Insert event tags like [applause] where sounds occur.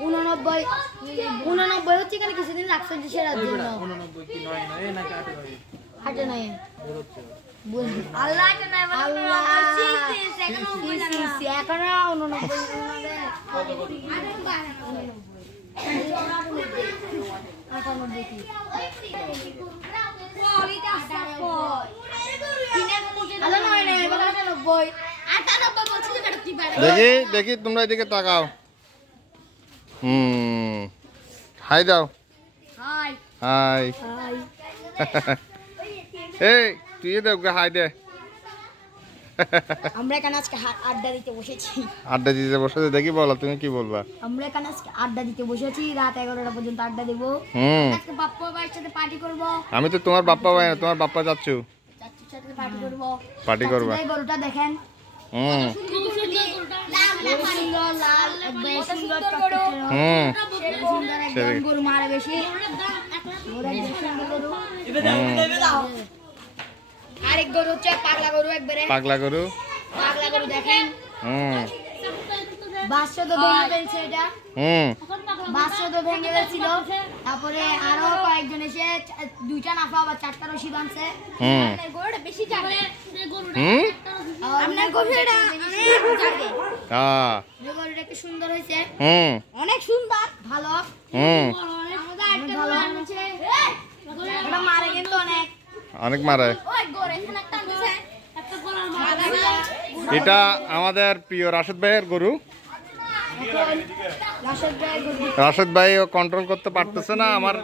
উননব্বই উননব্বই হচ্ছে এখানে কিছুদিন যে সেরার জন্য। আটে নয়? আটানব্বই কি? আচ্ছা, নয় নয়, এবার আটানব্বই। দেখি দেখি তোমরা এদিকে তাকাও। হুম হাই দাও। হাই। [laughs] এই তুই দে ওকে হাই দে। আমরা আজকে আড্ডা দিতে বসেছি। আড্ডা দিতে বসে দেখি বলো তুমি কি বলবা? আমরা আজকে আড্ডা দিতে বসেছি রাত এগারোটা পর্যন্ত আড্ডা দেবো। হুম। আজকে বাপ্পা ভাইয়ের সাথে পার্টি করব। আমি তো তোমার বাপ্পা ভাই না তোমার বাপ্পা যাচ্ছু। পার্টি করব। পার্টি করবা। গরুটা দেখেন। গরু হচ্ছে পাগলা গরু একবারে গরু দেখেন হুম। তো ভেঙে এটা ভেঙে তারপরে আরও কয়েকজন এসে দুইটা নাফা আবার চারটা রশি বাঁধছে বেশি সুন্দর হয়েছে? হুম। অনেক সুন্দর। ভালো। হুম। অনেক মারে কিন্তু অনেক। অনেক মারে। এটা আমাদের প্রিয় রাশেদ ভাইয়ের গরু। রাশেদ ভাই গরু। রাশেদ ভাই ও কন্ট্রোল করতে পারতেছে না আমার